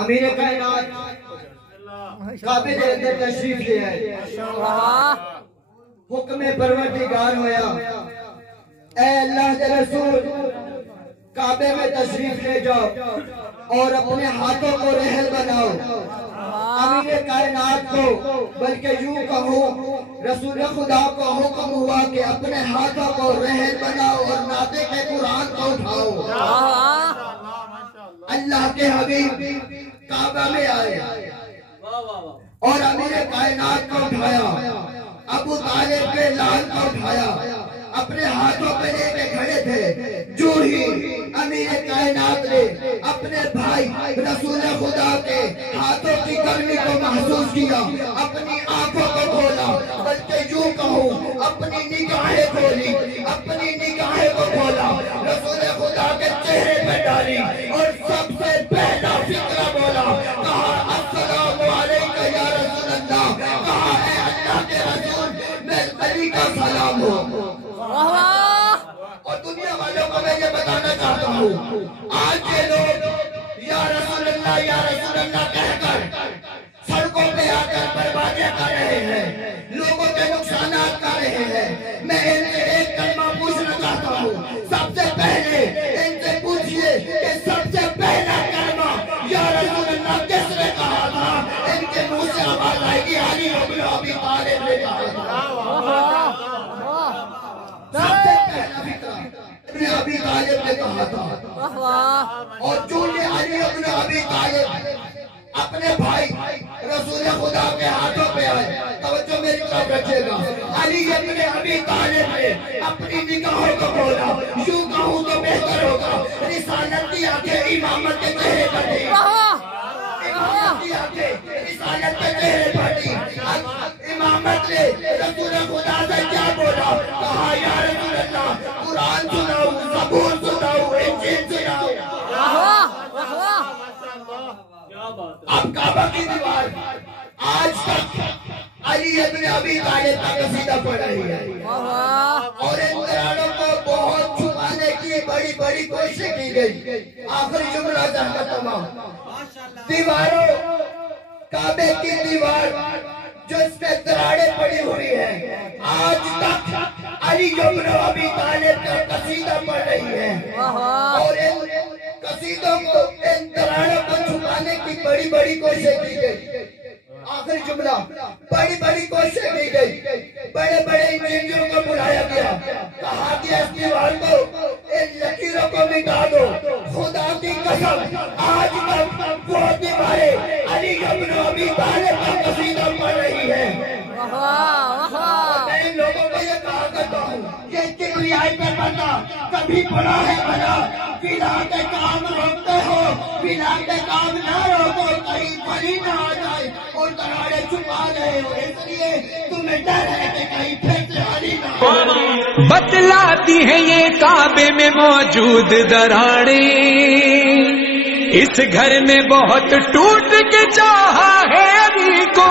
امیر کائنات کعبے دے اندر تشریف لے آئے، حکم پروردگار ہویا، اے اللہ دے رسول کعبے میں تشریف لے جاؤ اور اپنے ہاتھوں کو رحل بناؤ۔ امیر کائنات کو بلکہ یوں کہوں رسول خدا کو حکم ہوا کہ اپنے ہاتھوں کو رحل بناؤ اور ناطق قرآن کو اٹھاؤ۔ اللہ کے حبیب کعبہ میں آئے اور امیر کائنات کو اٹھایا، ابو طالب کے لال کو اٹھایا، اپنے ہاتھوں پہ لے کے کھڑے تھے۔ جو ہی امیر کائنات نے اپنے بھائی رسول خدا کے ہاتھوں کی گرمی کو محسوس کیا، اپنی آنکھوں کو کھولا، بلکہ یوں کہوں اپنی نگاہیں کھولی، اپنی نگاہیں کو کھولا، رسول خدا کے چہرے پہ ڈالی اور سب سے پہلا فکرہ بولا، کہا السلام علیکہ یا رسول اللہ، کہا اے اللہ کے رسول میں علی کا سلام ہوں۔ اور دنیا والوں کو میں یہ بتانا چاہتا ہوں، آج یہ لوگ یا رسول اللہ کہہ کر سڑکوں پہ آ کر بربادیاں کر رہے ہیں، لوگوں کے نقصانات کر رہے ہیں۔ میں ان سے ایک کلمہ پوچھنا چاہتا ہوں، سب سے پہلے ان سے پوچھئے کہ سب سے پہلا کلمہ یا رسول اللہ کس نے کہا تھا؟ ان کے منہ سے آواز آئے گی علی بن ابی طالب نے کہا تھا۔ سب سے پہلا فکرہ ابن ابی طالب نے کہا تھا، اور چونکہ علی ابن ابی طالب اپنے بھائی رسول خدا کے ہاتھوں پہ آئے، توجہ میری طرف رکھیے گا، علی ابن ابی طالب نے اپنی نگاہوں کو کھولا، یوں کہوں تو بہتر ہوگا، رسالت کی آنکھیں امامت کے چہرے پر تھی، امامت کی آنکھیں رسالت کے چہرے پر تھی۔ امامت نے رسول خدا سے کیا بولا؟ کہا یا رسول اللہ قرآن سناؤ، زبور سناؤ، انجیل سناؤ۔ اب کعبہ کی دیوار آج تک علی ابن ابی طالب کا قصیدہ پڑھ رہی ہے، اور ان ترانوں کو بہت چھپانے کی بڑی بڑی کوششیں کی گئی۔ آخری جملہ جہاں تمام دیواروں، کعبے کی دیوار جو اس میں دراڑیں پڑی ہوئی ہیں، آج تک علی ابن ابی طالب کا قصیدہ پڑھ رہی ہے، اور ان قصیدوں کو، ان دراڑوں کو چھپانے کی بڑی بڑی کوششیں کی گئی۔ آخری جملہ، بڑی بڑی کوششیں کی گئی، بڑے بڑے انجینئروں کو بلایا گیا، کہا کہ اس دیوار کو، ان لکیروں کو مٹا دو۔ خدا کی قسم آج تک وہ دیواریں علی ابن ابی طالب کا قصیدہ پڑھ رہی ہے۔ میں ان لوگوں کو یہ کہا کرتا ہوں کہ کبریائی پہ بندہ کبھی پڑا ہے بنا، فلا کے کام روکتے ہو، فلا کے کام نہ روکو، کہیں پلی نہ آ جائے اور دراڑے چھپا گئے ہو، اس لیے تمہیں ڈر ہے کہ کہیں پھر سے علی نہ آ جائے۔ بتلاتی ہیں یہ کعبے میں موجود دراڑیں، اس گھر میں بہت ٹوٹ کے چاہا ہے علی کو۔